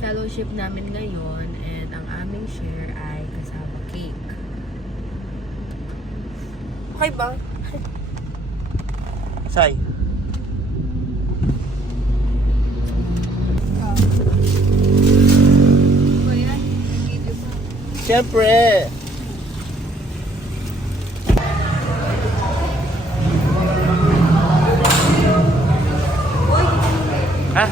fellowship namin ngayon and ang aming share ay kasama cake. Okay ba? Say. Siyempre. Ha?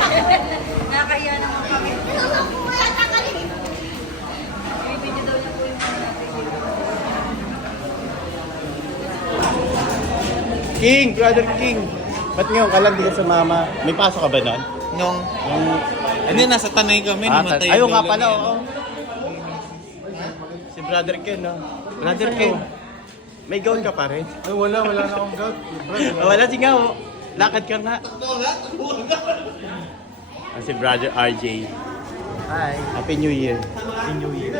Nakakaya naman kami. Ibibidyo daw niya po yung mga King, brother King. Ba't ngayon ka lang dito sa mama? May pasok ka ba nun? Nung, hindi, nasa Tanay kami, namatay ayaw yung nga lolo pala, niya. oo. Si brother Ken, no? Brother Ken. May gown ka pa rin? Ay, wala na akong gout. Wala, sige nga, oh. Lakad ka nga. Si brother RJ. Hi. Happy New Year. Happy New Year.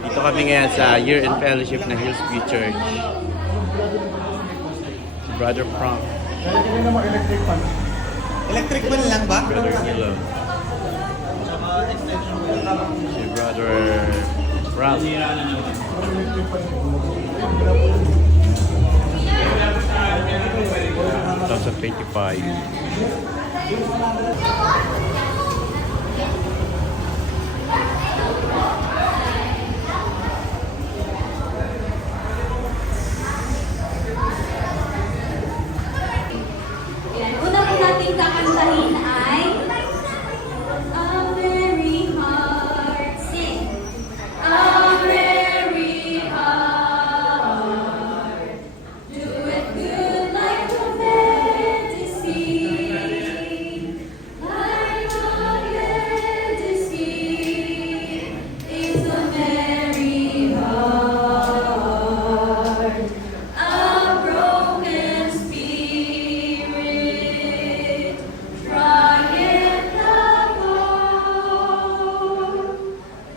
Dito kami ngayon sa Year in Fellowship na Hillsview Church. Si Brother Frank. Kaya hindi naman electric fan. Electric fan lang ba? Brother Hilo. Si Brother Frank. 2025. Una po nating kakantahin ay A Merry Heart. Sing. A merry heart, do it good like a fantasy, like a fantasy is a merry heart. A broken spirit crying alone.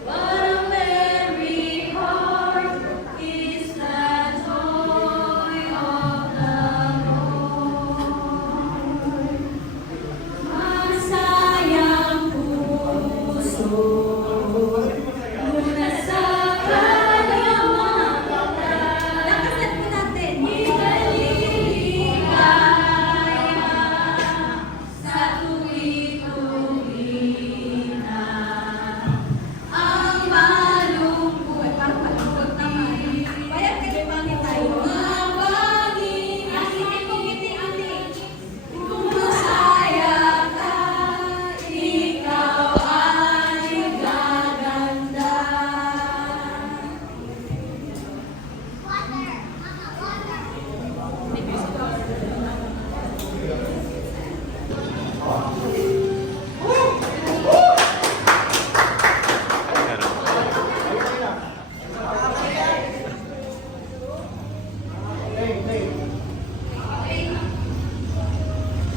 What a merry heart is that joy of the Lord. Masayang puso mula sa kanyang lakasan po natin. Ibaligaya sa tuwi-tuwi na ang malungkot. Parang malungkot naman. Kaya kailangan tayo. Mabangin. Ngiti po, ngiti, ate. Kung masaya ka, ikaw ay gaganda.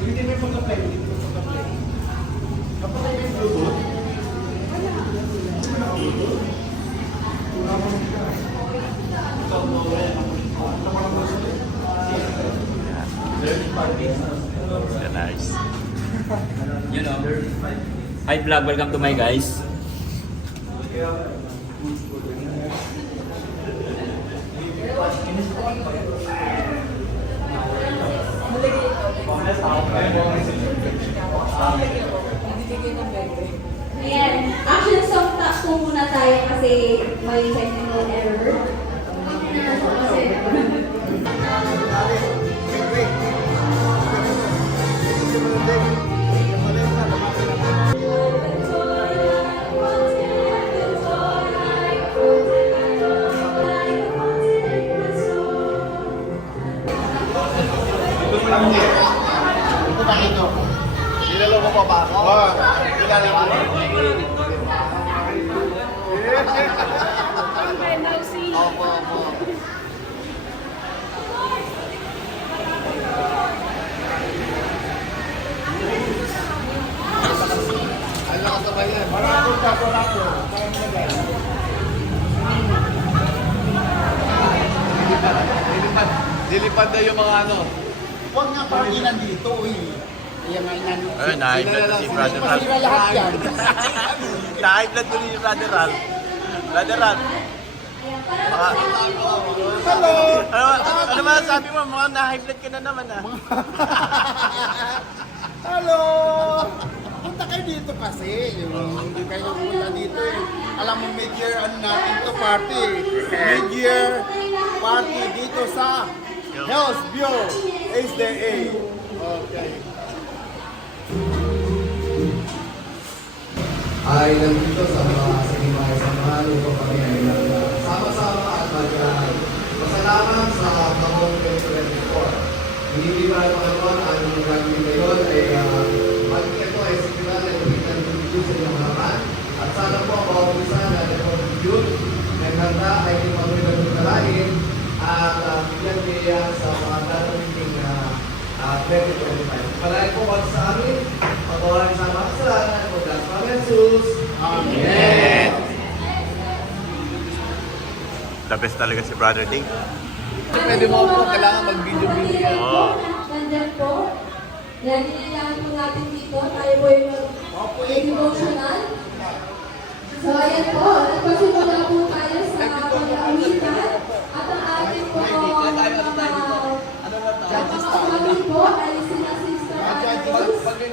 Hindi may pagka-play. Hindi may pagka-play. Kapag ay may Bluetooth, Nice. You know. Hi vlog, welcome to my guys. Ayan. Action song task po muna tayo kasi may technical error. ito na ito. Nilalo mo pa ba ako? Oo. Nilalo mo. Opo, opo. yung mga ano. Huwag nga parang ilan dito, eh. Kaya nga ilan. Ayun, na-high-blood na si Brother Ralph. Masira lahat yan. Na-high-blood ko ni Brother Ralph. Brother Ralph. Hello! Ano ba sabi mo? Mukhang na-high-blood ka na naman ah. Hello! Punta kayo dito kasi. Hindi kayo pumunta dito eh. Alam mo, mid-year ano natin to party. Mid-year party dito sa Health Bureau HDA. Okay. Ay nandito sa mga sinimay sa mga lupa kami ay sama-sama at pasalamat sa taong 2024. Hindi ba mga ang gagawin ngayon ay ito ay simulan ay contribute sa inyong harapan at sana po ang bawat isa na nag-contribute ng handa ay ipagawin ng kalahin at bigyan niya sa mga darating na 2025. Palagi po kasi sa amin, pagawain sa mga kasalanan po dahil sa Jesus. Amen! The best talaga si Brother Ding. Pwede mo po, kailangan mag-video-video. Oo. Nandyan po. Yan, inilangan po natin dito. Tayo po yung mag-devotional. So, ayan po. Nagpasimula po tayo sa pag-awitan. At ang ating po kapatid po ay sina Sister Atos, Sister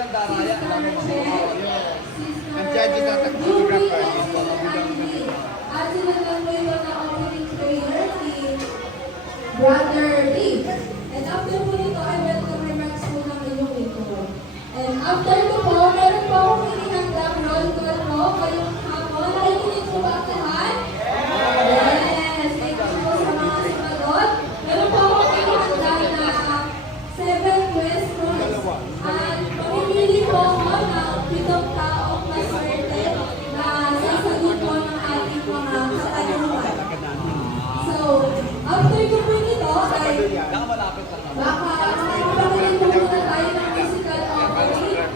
Ruby, at sinaglan po ito na opening prayer ni Brother Lee. And after po nito, I welcome remarks po ng inyong ito. And after ko po, meron po akong inihandang roll call po kayong hapon. Nakikinig po ba ang lahat? Yes! Thank you po sa mga sumagot. Meron po akong inihandang na 7 questions. At mamimili po ako ng 7 taong maswerte na sasagot po ng ating mga katanungan. So, after ko po nito, ay baka magpapagin po muna tayo ng musical offering.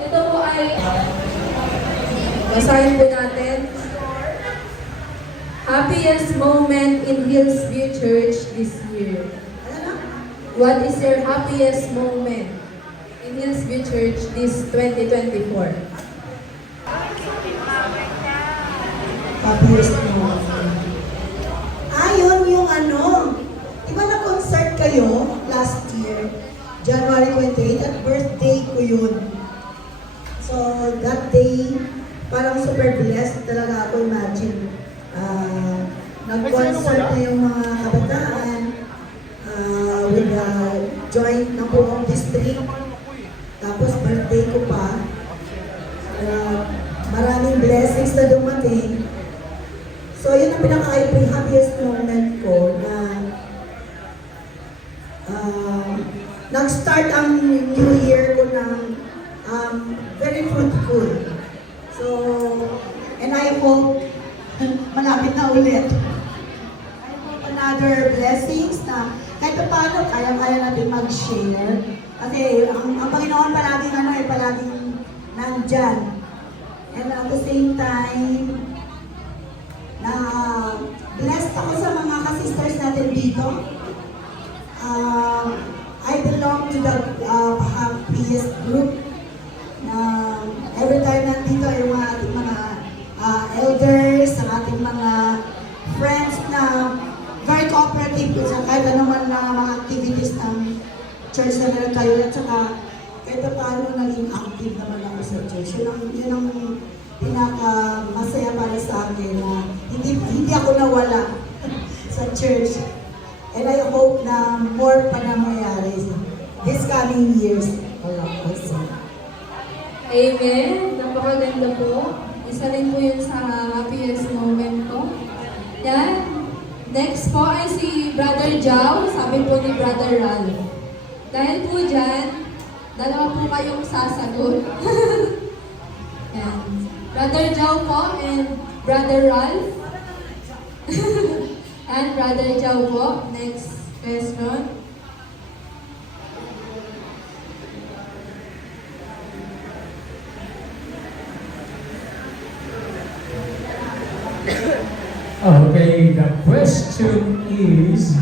Ito po ay basahin po natin. Happiest moment in Hillsview Church this year. What is your happiest moment in Hillsview Church this 2024? Happiest moment. Ayun yung ano, di ba na-concert kayo last year, January 28, at birthday ko yun. So that day, parang super blessed talaga ako, imagine. Nag-concert na yung mga kabataan with the joint ng buong district. Tapos birthday ko pa. Maraming blessings na dumating. So, yun ang pinaka-happiest moment ko na nag-start ang new year ko ng very fruitful. So, and I hope malapit na ulit. I hope another blessings na kahit pa paano kaya-kaya natin mag-share. Kasi ang Panginoon palaging palaging nandyan. And at the same time, na blessed ako sa mga ka-sisters natin dito. I belong to the happiest group na every time nandito ay yung ating mga elders, ang ating mga friends na very cooperative sa kahit anuman na mga activities ng church na meron tayo at saka kahit paano naging active naman ako sa church. Yun ang pinaka-masaya para sa akin na hindi ako nawala sa church. And I hope na more pa na mayari this coming years. Amen. Napakaganda po. Isa rin po yun sa happiest moment ko. Yan. Next po ay si Brother Jao. Sabi po ni Brother Ralph. Dahil po dyan, dalawa po kayong sasagot. Yan. Brother Jao po and Brother Ralph. And Brother Jao po. Next question. Okay, the question is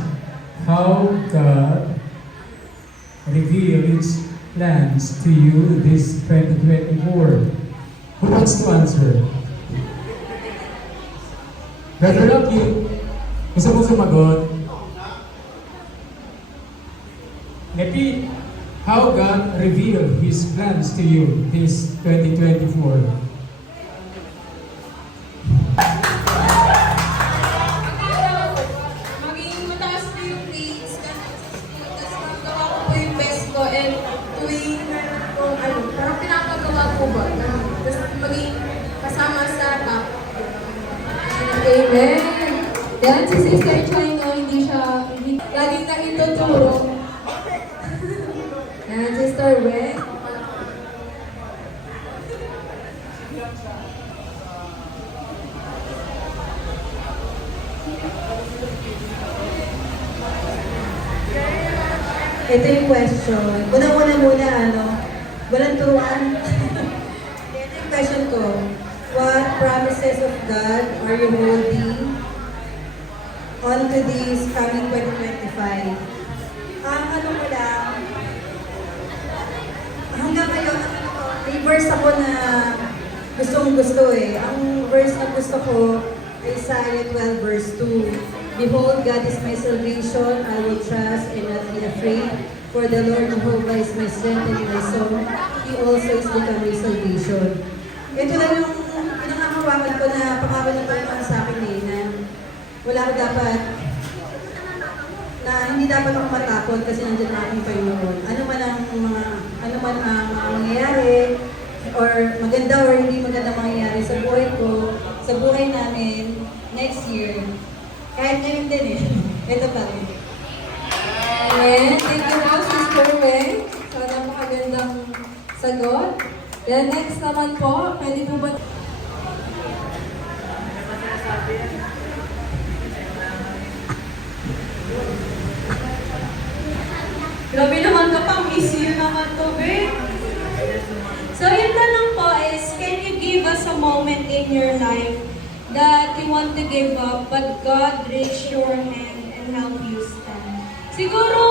how God reveal its plans to you this 2024? Who wants to answer? Brother Rocky, gusto mo sumagot? Repeat, how God revealed His plans to you this 2024? Maging mataas po yung grades kasi magawa ko po yung best ko and tuwing kung ano, parang pinapagawa ko ba na gusto maging kasama sa top. Amen! Yan, si Sister China, hindi laging na ituturo. Yan, Sister Wen. Ito yung question. Unang-una walang turuan. Ito yung question ko. What promises of God are you holding on to this coming 2025? Ano ko lang, hanggang ngayon, may verse ako na gustong-gusto eh. Ang verse na gusto ko, Isaiah 12 verse 2. Behold, God is my salvation, I will trust and not be afraid. For the Lord Jehovah is my strength and my song. He also is become my salvation. Ito lang yung pinangahawakan ko na pangako ng Panginoon sa akin eh, na wala ko dapat, na hindi dapat ako matakot kasi nandiyan ang aking Panginoon. Ano man ang mangyayari, or maganda or hindi maganda mangyayari sa buhay ko, sa buhay namin, next year, kahit ngayon din eh, ito pa rin. Amen. Thank you po, Sister Wen. So, napakagandang sagot. Then next naman po, pwede po ba... Grabe naman ka pang easy naman to, babe. So, yun na lang po is, can you give us a moment in your life that you want to give up, but God reached your hand and help you stand? Siguro,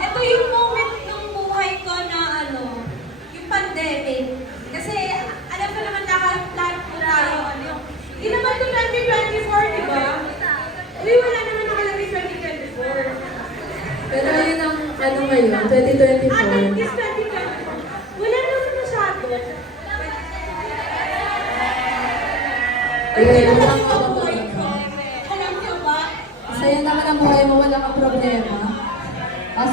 ito yung moment ng buhay ko na yung pandemic. Kasi, alam ko naman naka-plan po tayo, Hindi naman to 2024, di ba? Uy, wala naman nakalagay 2024. Pero yun ang ngayon, 2024. This 2024. Wala naman masyado. Ayun, Alam niyo ba? Masaya naman ang buhay mo, wala kang problema.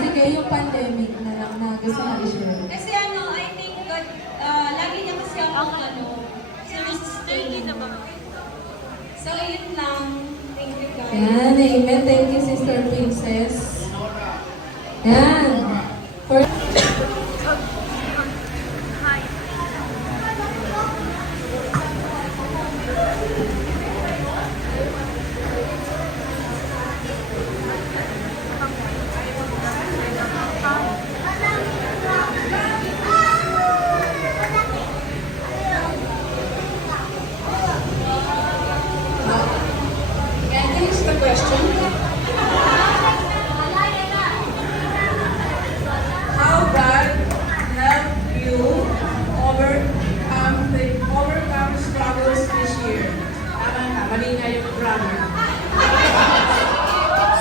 Sige, yung pandemic na lang na gusto na i-share. Kasi I think God, lagi niya kasi akong sinusustain. So, yun lang. Thank you guys. Yan, amen. Thank you, Sister Princess. Yan. For... Here's the question. How God helped you overcome struggles this year? Tama, mali nga yung grammar.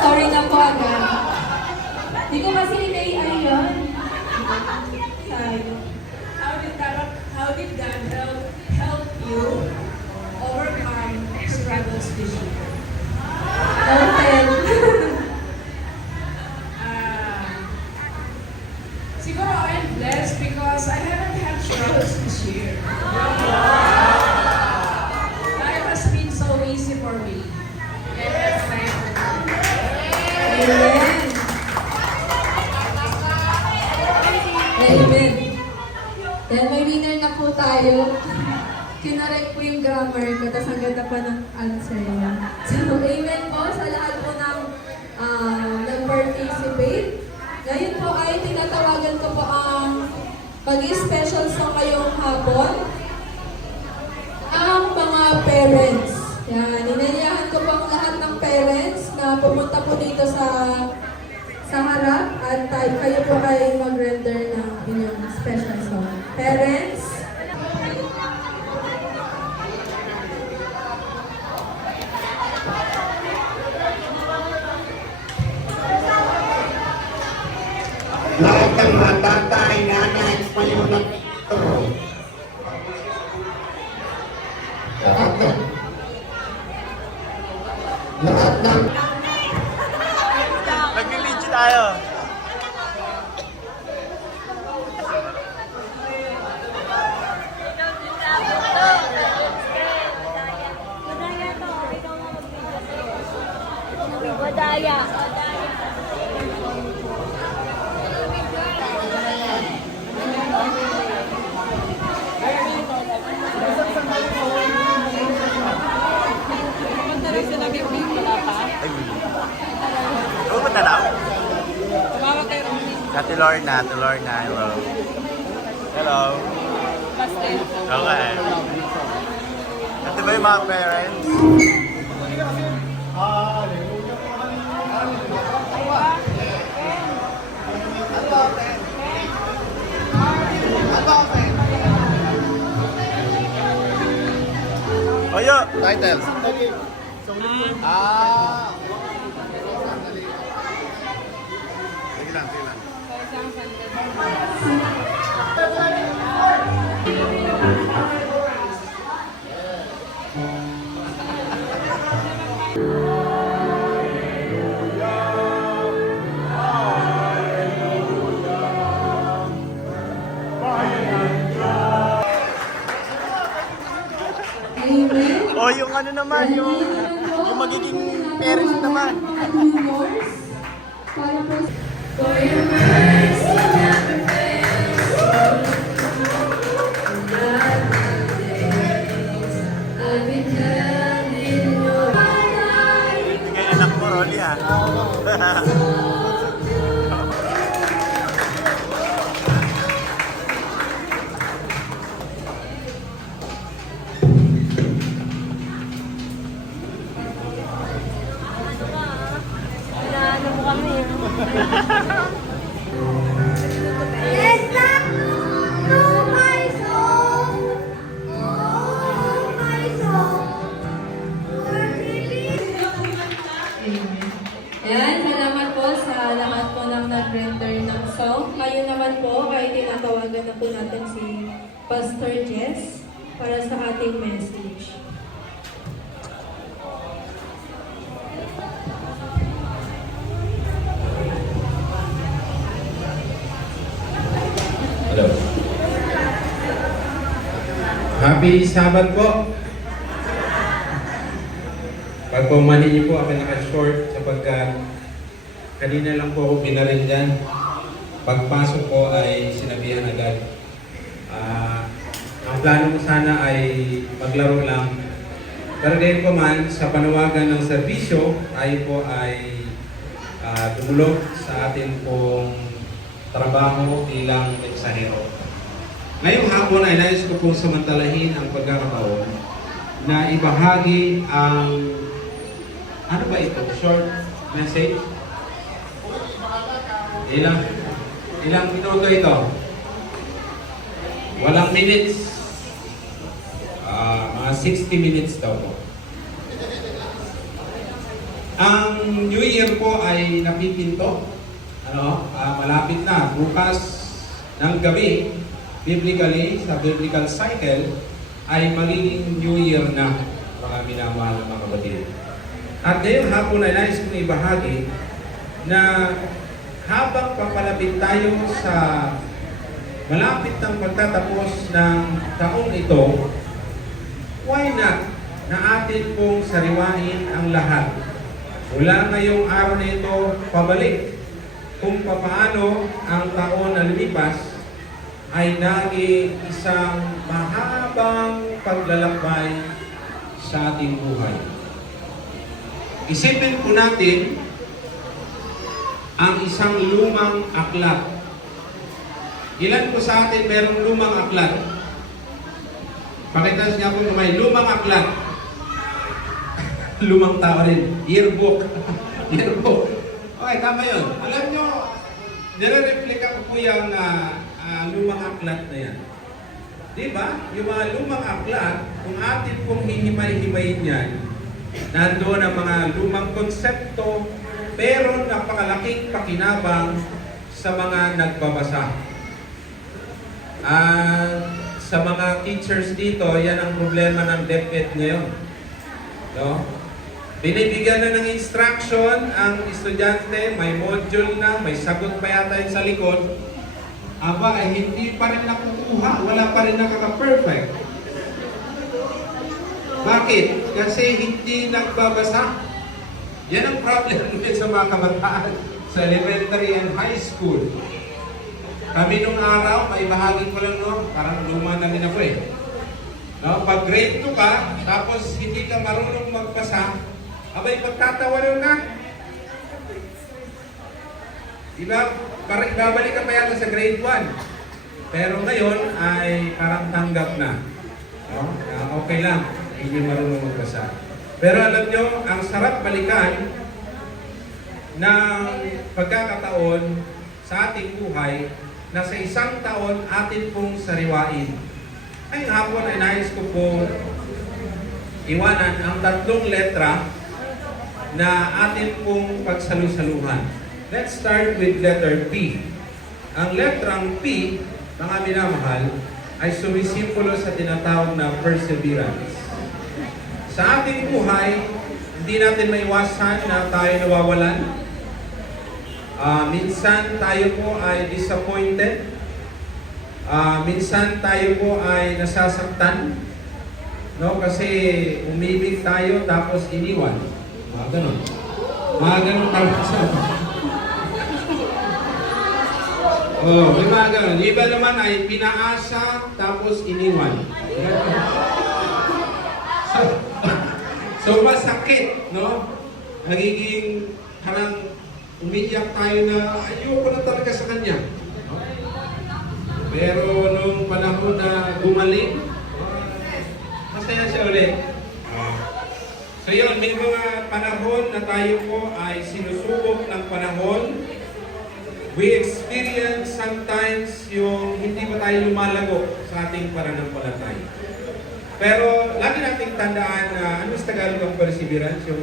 Sorry na po agad. Hindi ko kasi in-AI yun. Sayang. How did God help you overcome struggles this year? Don't tell. Siguro I'm blessed because I haven't had struggles this year. Life has been so easy for me. And I'm thankful. Amen. Amen. Yan, may winner na po tayo. Kinarek po yung grammar ko, tapos ang ganda pa ng answer niya. So, amen po sa lahat po ng nag-participate. Ngayon po ay tinatawagan ko po ang pag-special sa ngayong hapon. Ang mga parents. Yan, inanyahan ko po ang lahat ng parents na pumunta po dito sa harap At kayo po ay mag-render ng inyong special song. Parents, Lahat ng mga bata ay nanais pa yung nandito. Lahat ng Nag-release tayo. Oo ba na daw? Ate Lorna, hello. Hello. Okay. Ito ba yung mga parents? Oyo, title. Sige lang, sige lang. amen. O yung ano naman, yung magiging parents naman. Para po For your mercy never fails. I've been held in your light. Hindi kayo anak mo, Rolly ha. Let's not know my soul. Oh, my soul. Ayan, salamat po sa lahat po ng nag-render ng song. Ngayon naman po ay tinatawagan na po natin si Pastor Jess para sa ating message. Hello. Happy Sabbath po. Pagpumanin niyo po ako naka-short sapagkat kanina lang po ako binarin dyan. Pagpasok ko ay sinabihan agad. Ang plano ko sana ay maglaro lang. Pero gayon po man, sa panawagan ng serbisyo ay po ay dumulog sa atin pong trabaho bilang mensahero. Ngayong hapon ay nais ko pong samantalahin ang pagkakataon na ibahagi ang ano ba ito? Short message? Ilang minuto ito? Walang minutes. Mga 60 minutes daw po. Ang New Year po ay napipinto. Malapit na. Bukas ng gabi, biblically, sa biblical cycle, ay magiging New Year na, mga minamahal ng mga kapatid. At ngayong hapon ay nais kong ibahagi na habang papalapit tayo sa malapit ng pagtatapos ng taong ito, why not na atin pong sariwain ang lahat. Mula ngayong araw na ito, pabalik kung paano ang taon na lumipas ay naging isang mahabang paglalakbay sa ating buhay. Isipin po natin ang isang lumang aklat. Ilan po sa atin merong lumang aklat? Pakita niya po may lumang aklat. Lumang tao rin. Yearbook. Yearbook. Okay, tama yun. Alam nyo, nire-replika ko po yung lumang aklat na yan. Di ba? Yung mga lumang aklat, kung atin pong hihimay-himayin yan, nandoon ang mga lumang konsepto, pero napakalaking pakinabang sa mga nagbabasa. Sa mga teachers dito, yan ang problema ng DepEd ngayon. No? Binibigyan na ng instruction ang estudyante, may module na, may sagot pa yata yun sa likod. Aba, hindi pa rin nakukuha, wala pa rin nakaka-perfect. Bakit? Kasi hindi nagbabasa. Yan ang problem din sa mga kabataan sa elementary and high school. Kami nung araw, may bahagi ko lang, no? Parang luma na din ako eh. No? Pag grade 2 ka, tapos hindi ka marunong magbasa, abay, pagtatawanan ka. Diba? Babalik ka pa yata sa grade 1. Pero ngayon ay parang tanggap na. No? Okay lang, hindi marunong magbasa. Pero alam nyo, ang sarap balikan ng pagkakataon sa ating buhay na sa isang taon atin pong sariwain. Ay hapon ay nais ko po iwanan ang 3 letra na atin pong pagsalusaluhan. Let's start with letter P. Ang letrang P, mga minamahal, ay sumisimbolo sa tinatawag na perseverance. Sa ating buhay, hindi natin maiwasan na tayo nawawalan. Minsan tayo po ay disappointed. Minsan tayo po ay nasasaktan. No? Kasi umibig tayo tapos iniwan. Mga ganon. Mga ganon talaga sa may mga ganon. Iba naman ay pinaasa tapos iniwan. So masakit, no? Nagiging parang umiiyak tayo na ayoko na talaga sa kanya. No? Pero nung panahon na gumaling, masaya siya ulit. So yun, may mga panahon na tayo po ay sinusubok ng panahon. We experience sometimes yung hindi pa tayo lumalago sa ating pananampalataya. Pero lagi nating tandaan na ano sa Tagalog ang perseverance? Yung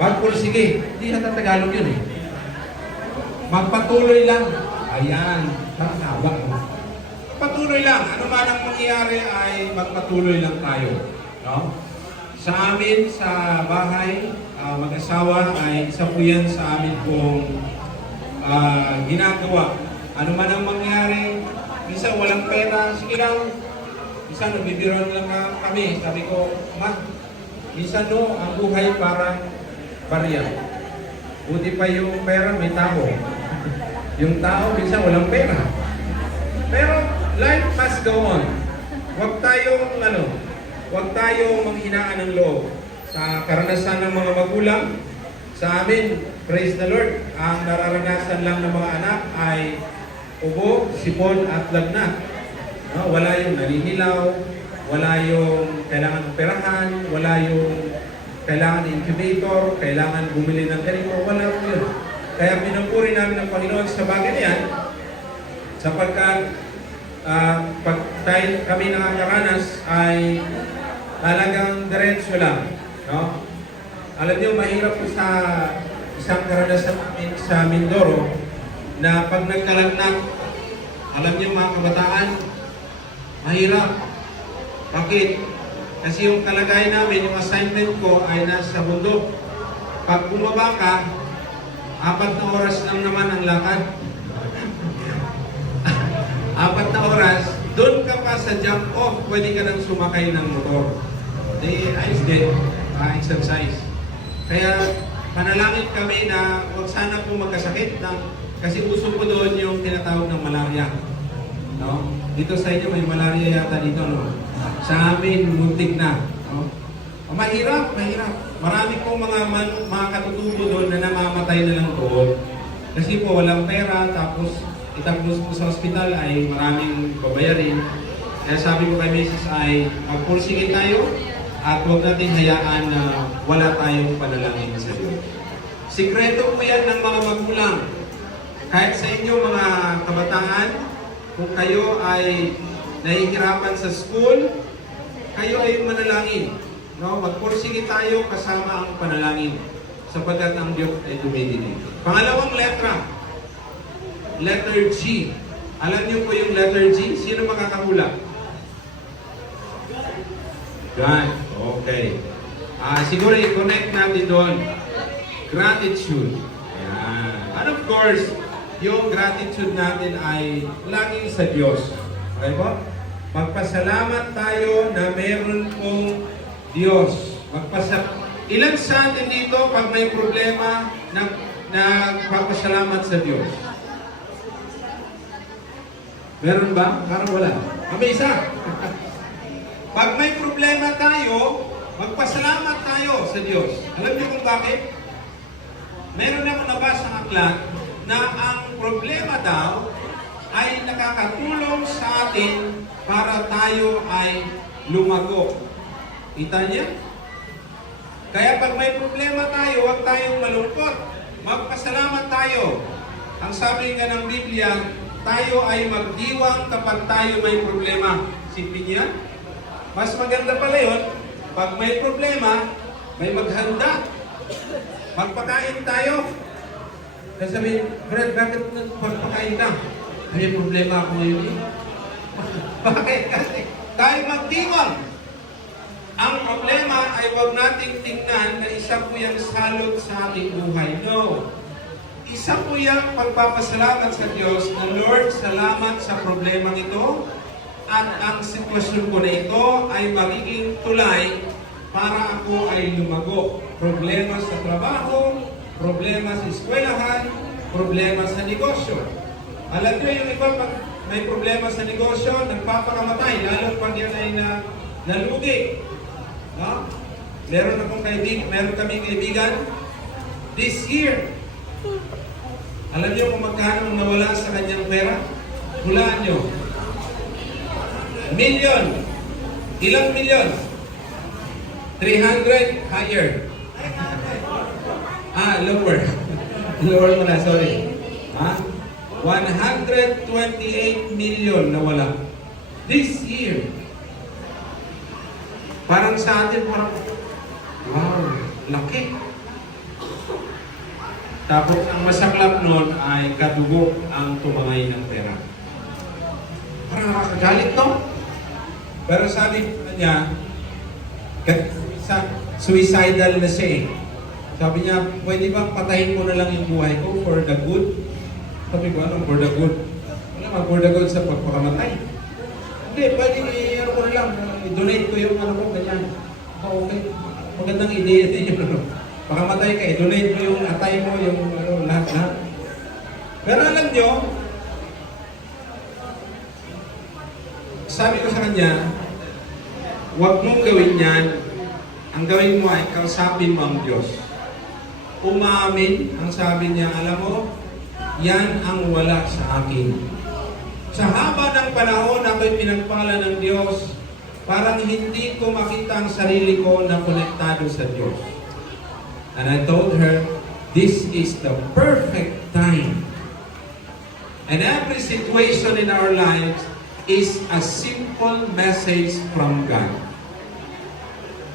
magpursige. Hindi na Tagalog yun eh. Magpatuloy lang. Ayan. Tawag mo. Patuloy lang. Ano man ang mangyayari ay magpatuloy lang tayo. No? Sa amin, sa bahay, mag-asawa ay isa po yan sa amin pong ginagawa. Ano man ang mangyayari, minsan walang pera, sige lang. Minsan nagbibiron lang kami. Sabi ko, Ma, minsan no, ang buhay parang barya. Buti pa yung pera, may tao. Yung tao, minsan walang pera. Pero life must go on. Huwag tayong manghinaan ng loob. Sa karanasan ng mga magulang, sa amin, praise the Lord, ang nararanasan lang ng mga anak ay ubo, sipon at lagnat. No, wala yung naninilaw, wala yung kailangan operahan, wala yung kailangan incubator, kailangan bumili ng ganito, wala yun. Kaya pinupuri namin ng Panginoon sa bagay na yan, sapagkat pag kami nakakaranas ay talagang diretso lang. No? Alam niyo, mahirap po sa isang karanasan namin sa Mindoro na pag nagkalagnat, alam niyo mga kabataan, mahirap. Bakit? Kasi yung kalagayan namin, yung assignment ko ay nasa bundok. Pag bumaba ka, 4 na oras lang naman ang lakad. 4 na oras, doon ka pa sa jump off, pwede ka nang sumakay ng motor. Di, ayos din, exercise. Kaya panalangin kami na huwag sana po magkasakit kasi uso po doon yung tinatawag ng malaria. No? Dito sa inyo may malaria yata dito, no? Sa amin, muntik na. No? Mahirap. Marami po mga katutubo doon na namamatay na lang doon. Kasi po walang pera, tapos itapos po sa ospital ay maraming babayarin. Kaya sabi ko kay Mrs. ay magpursige tayo at huwag natin hayaan na wala tayong panalangin sa Diyos. Sikreto po yan ng mga magulang. Kahit sa inyo mga kabataan, kung kayo ay nahihirapan sa school, kayo ay manalangin. No? Magpursige tayo kasama ang panalangin sapagkat ang Diyos ay dumidinig. Pangalawang letra, letter G. Alam niyo po yung letter G? Sino makakahula? God. Okay. Siguro i-connect natin doon. Gratitude. Ayan. And of course, yung gratitude natin ay laging sa Diyos. Okay po? Magpasalamat tayo na meron pong Diyos. Ilan sa atin dito pag may problema nagpapasalamat sa Diyos? Meron ba? Parang wala. May isa. Pag may problema tayo, magpasalamat tayo sa Diyos. Alam niyo kung bakit? Meron akong nabasang aklat na ang problema daw ay nakakatulong sa atin para tayo ay lumago. Kita niya? Kaya pag may problema tayo, huwag tayong malungkot. Magpasalamat tayo. Ang sabi nga ng Biblia, tayo ay magdiwang kapag tayo may problema. Sipin niya? Mas maganda pala yun, pag may problema, may maghanda. Magpakain tayo. Kasi sabihin, Brad, bakit magpakain ka? May problema ako ngayon eh. Bakit? Kasi tayo magdiwang. Ang problema ay huwag nating tingnan na isa po yung salot sa ating buhay. No. Isa po yung pagpapasalamat sa Diyos na Lord, salamat sa problemang ito at ang sitwasyon ko na ito ay magiging tulay para ako ay lumago. Problema sa trabaho, problema sa eskwelahan, problema sa negosyo. Alam niyo yung iba pag may problema sa negosyo, nagpapakamatay, lalo pag yan ay nalugi. No? Meron kaming kaibigan this year. Alam niyo kung magkano nawala sa kanyang pera? Hulaan niyo. Million. Ilang million? 300 higher. Lower. Lower mo na, sorry. 128 million nawala. This year. Parang sa atin, parang, wow, laki. Tapos ang masaklap nun ay kadugo ang tumangay ng pera. Parang nakakagalit to. Pero sabi niya, suicidal na siya eh. Sabi niya, pwede ba patayin ko na lang yung buhay ko for the good? Sabi ko, ano for the good? Wala for the good sa pagpakamatay. Hindi, pwede i-ano ko na lang, i-donate ko yung ano ko, ganyan. Okay, magandang ideya din yun. Pakamatay ka, i-donate mo yung atay mo, yung ano, lahat. Pero alam nyo, sabi ko sa kanya, huwag mong gawin yan. Ang gawin mo ay kausapin mo ang Diyos. Umamin, ang sabi niya, alam mo, yan ang wala sa akin. Sa haba ng panahon ako'y pinagpala ng Diyos, parang hindi ko makita ang sarili ko na konektado sa Diyos. And I told her, this is the perfect time. And every situation in our lives is a simple message from God.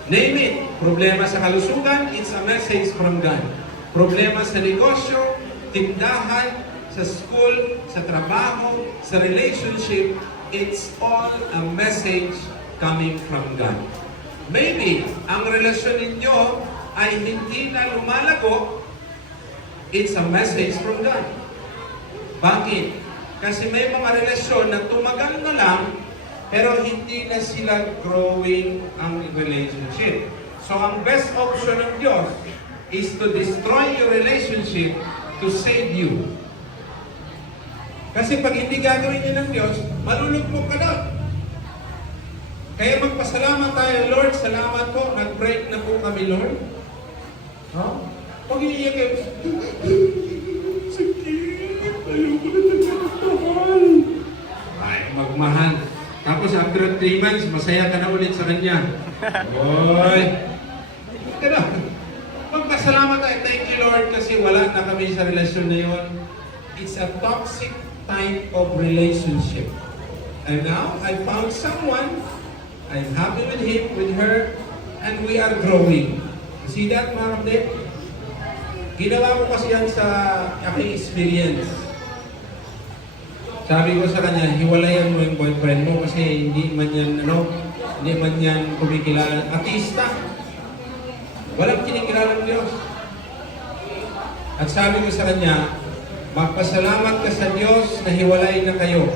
Name it. Problema sa kalusugan, it's a message from God. Problema sa negosyo, tindahan, sa school, sa trabaho, sa relationship, it's all a message coming from God. Maybe, ang relasyon ninyo ay hindi na lumalago, it's a message from God. Bakit? Kasi may mga relasyon na tumagal na lang, pero hindi na sila growing ang relationship. So, ang best option ng Diyos is to destroy your relationship to save you. Kasi pag hindi gagawin niya ng Diyos, malulugmok ka doon. Kaya magpasalamat tayo, Lord, salamat po, nag-break na po kami, Lord. No? Pag iniiyak kayo, sakit, ayoko na nagmamahal. Ay, magmahal. Tapos after 3 months, masaya ka na ulit sa kanya. Boy! Magpasalamat tayo, thank you, Lord, kasi wala na kami sa relasyon na yun. it's a toxic type of relationship. And now, I found someone, I'm happy with him, with her, and we are growing. You see that, mga kapatid? Ginawa ko kasi yan sa aking experience. Sabi ko sa kanya, hiwalayan mo yung boyfriend mo kasi hindi man yan kumikilala. Artista. Walang kinikilala ng Diyos. At sabi ko sa kanya, magpasalamat ka sa Diyos na hiwalay na kayo.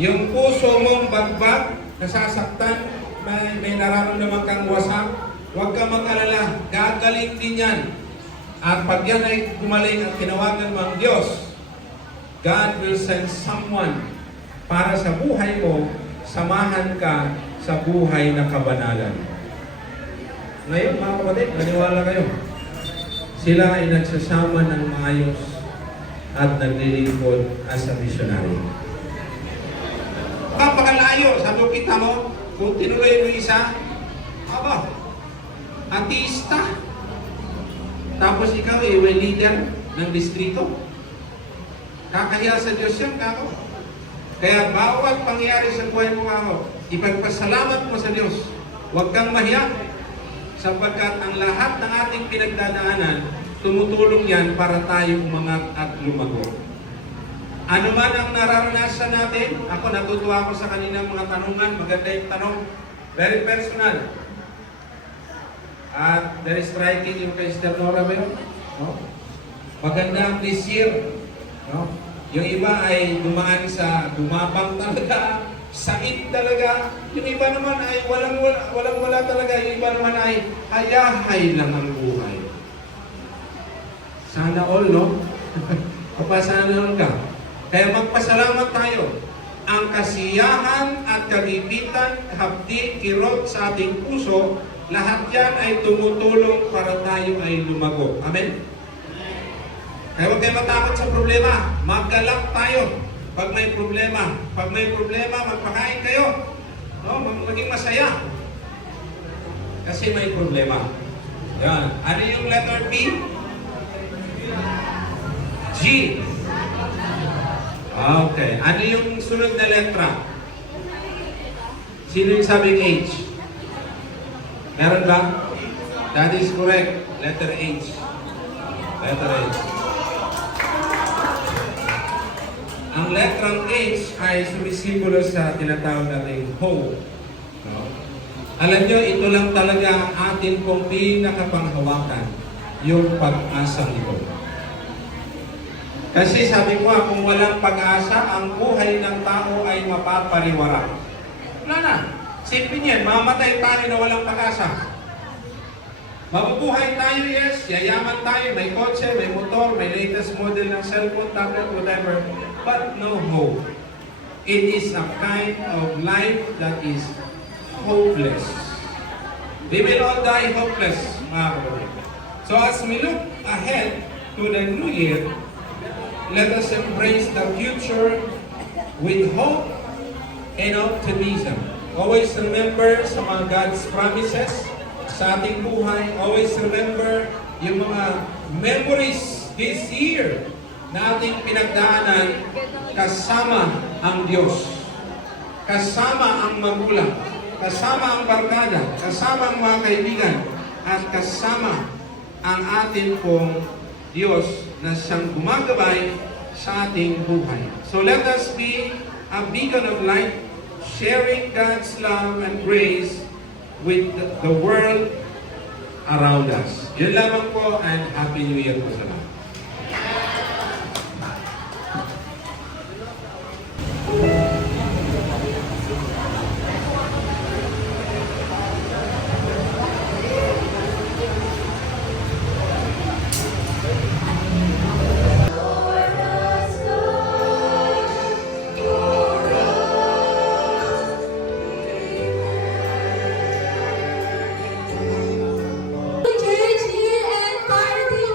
Yung puso mong bagbag, nasasaktan, may nararamdaman kang wasak, huwag kang mag-alala, gagaling din yan. At pag yan ay gumaling at tinawagan mo ang Diyos, God will send someone para sa buhay mo, samahan ka sa buhay na kabanalan. Ngayon, mga kapatid, maniwala kayo. Sila ay nagsasama ng maayos at naglilingkod as a missionary. Kapakalayo, sabi ko, kita mo, kung tinuloy mo isa, artista. Tapos ikaw may leader ng distrito. Kakahiya sa Diyos yan, kako. Kaya bawat pangyayari sa buhay mo, kako, ipagpasalamat mo sa Diyos. Huwag kang mahiya. Sapagkat ang lahat ng ating pinagdadaanan, tumutulong yan para tayo umangat at lumago. Ano man ang nararanasan natin, ako natutuwa ko sa kaninang mga tanungan, maganda yung tanong, very personal. At very striking yung kay Sister Nora ba yun? No? Maganda ang this year. No? Yung iba ay dumaan sa dumabang talaga, sakit talaga. Yung iba naman ay walang-wala talaga. Yung iba naman ay hayahay lang ang buhay. Sana all, no? Sana all ka. Kaya magpasalamat tayo. Ang kasiyahan at kagipitan, hapdi, kirot sa ating puso, lahat yan ay tumutulong para tayo ay lumago. Amen? Kaya huwag kayo matakot sa problema. Maggalak tayo pag may problema. Pag may problema, magpakain kayo. No? Maging masaya. Kasi may problema. Yan. Ano yung letter P? G. Okay. Ano yung sunod na letra? Sino yung sabing H? Meron ba? That is correct. Letter H. Letter H. Ang letrang H ay sumisimbolo sa tinatawag nating hope. No? Alam nyo, ito lang talaga atin pong pinakapanghawakan, yung pag-asa nito. Kasi sabi ko kung walang pag-asa, ang buhay ng tao ay mapapariwara. Wala na. Simple niyan, mamatay tayo na walang pag-asa. Mabubuhay tayo, yes, yayaman tayo, may kotse, may motor, may latest model ng cellphone, tablet, whatever, but no hope. It is a kind of life that is hopeless. We will all die hopeless, mga kapatid. So as we look ahead to the new year, let us embrace the future with hope and optimism. Always remember sa mga God's promises sa ating buhay. Always remember yung mga memories this year na ating pinagdaanan kasama ang Diyos. Kasama ang magulang. Kasama ang barkada. Kasama ang mga kaibigan. At kasama ang ating pong Diyos na siyang gumagabay sa ating buhay. So let us be a beacon of light, sharing God's love and grace with the world around us. Yun lamang po, and Happy New Year po sa lahat. Church Year-End Party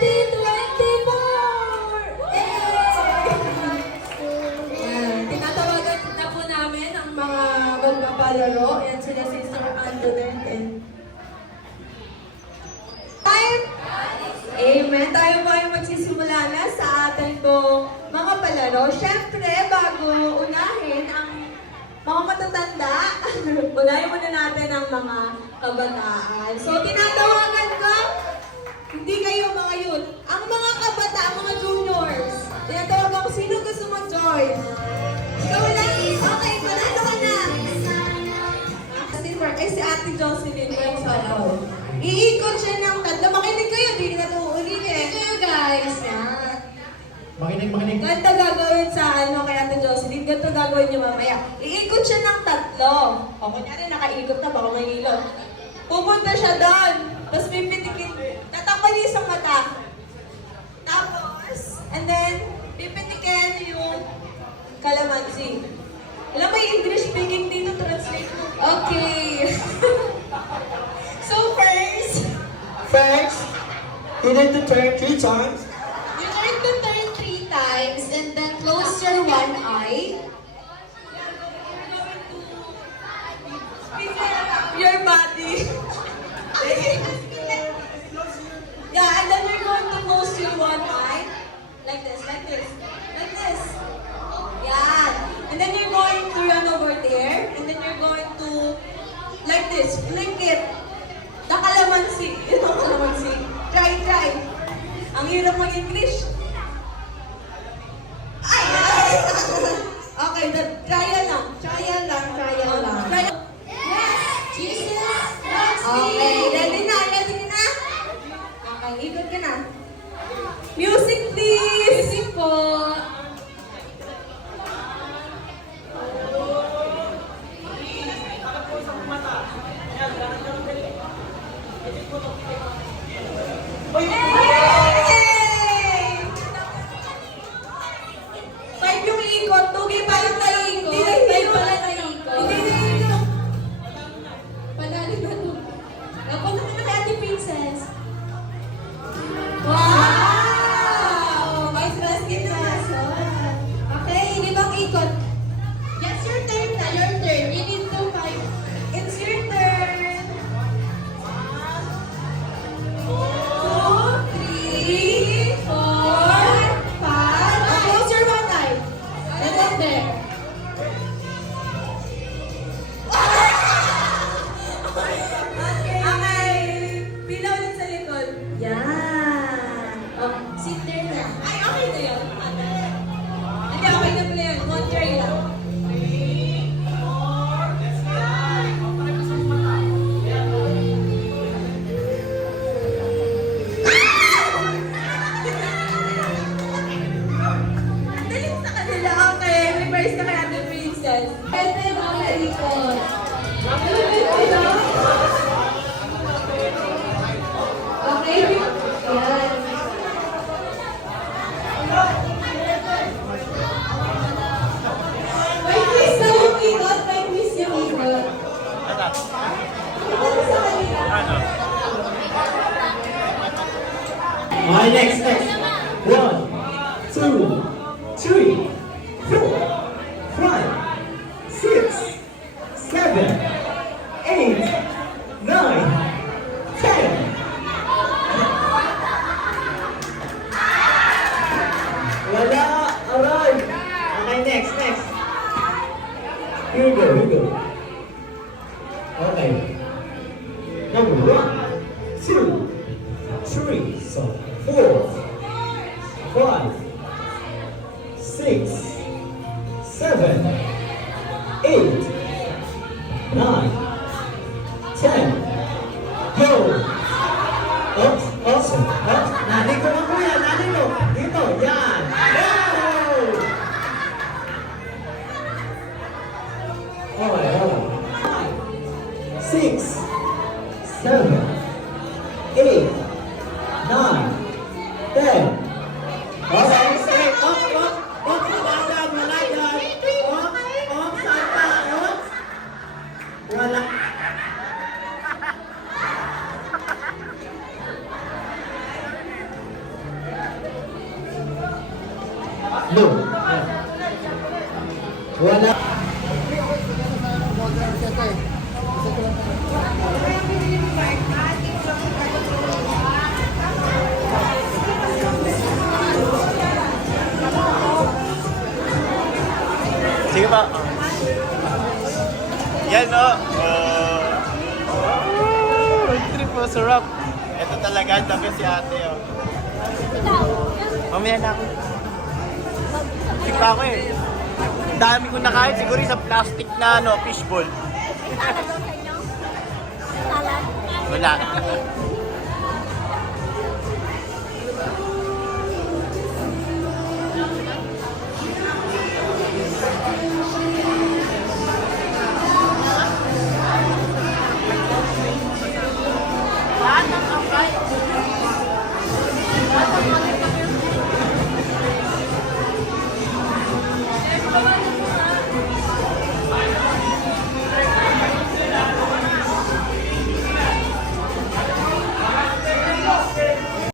2024! Ayan, tinatawagan na po namin ang mga magpapalaro. Ayan sila Sister Antoinette and time! Amen! Tayo po ay magsisimula magsisimula na sa ating pong mga palaro. Siyempre, bago unahin ang mga matatanda, unahin muna natin ang mga kabataan. So, tinatawagan ko, hindi kayo mga youth, ang mga kabataan, mga juniors. Tinatawagan ko, sino gusto mag-join? Ikaw lang? Okay, panalo ka na. Ay, si Ate Jocelyn, friends ako. Iikot siya ng tatlo. Makinig kayo, di na ito ulitin. Makinig kayo, guys. Makinig. Ganito gagawin sa kay Ate Jocelyn. Ganito gagawin niyo mamaya. Iikot siya ng tatlo. O, kunyari, nakaikot na, baka may ilaw. Pupunta siya doon. Tapos pipitikin. Tatakpan niya isang mata. Tapos, and then, pipitikin yung kalamansi. Alam mo, English speaking dito, translate mo. Okay. So first, you need to turn 3 times. You need to turn 3 times and then close your one eye. your body. Yeah, and then you're going to close your one eye. Like this, like this, like this. Yeah. And then you're going to run over there. And then you're going to, like this, flick it. The kalamansi. Ito kalamansi. Try. Ang hirap mag-English. Ay! Okay, trial lang. Trial lang. Yes! Jesus loves me! Okay, ready na? Okay, ikot ka na. Music, please! Music po! Yay! 5 yung ikot, 2 pa yung taikot. Hindi pala taikot. Hindi. Panalo na to. Napunta ka na kay Ate Princess. Wow! Vice basket na. Okay, limang ikot. Yes, your turn na. Your turn. You need to fight. It's your turn. 2, 3, 4, 5. Close your one eye. And then there. Okay. Pila ulit sa likod. Yan. Oh, sit there na. Ay, okay na yun. Hindi, okay na pala yun. One try lang. Dalit sa kanila. Okay, may prize na kay Ate Princess. Pwede mga ikot. Okay? Yan. May quiz na yung ikot. May quiz yung ikot. Okay, next. 1, 2, 3, 4, 5, 6, 7, 8, 9, 10. Wala! Aray! Okay, next. Here we go. Okay. Number 1, 2, 3, so 4, 5, 6, 7, 8, 9, 10. Go! Oops. Nani ko na kuya, nani ko. Dito, yan. Go! Okay. 5, 6, 7, 8, 9, 10. Okay, straight. Up. Malaya. Up, saka. Up. Wala. No. Wala. Yan o. Road trip po, sarap. Ito talaga, the best si ate o. Mamaya na ako. Sik pa ako eh. Ang dami ko nakain, siguro sa plastic na fishball. Wala.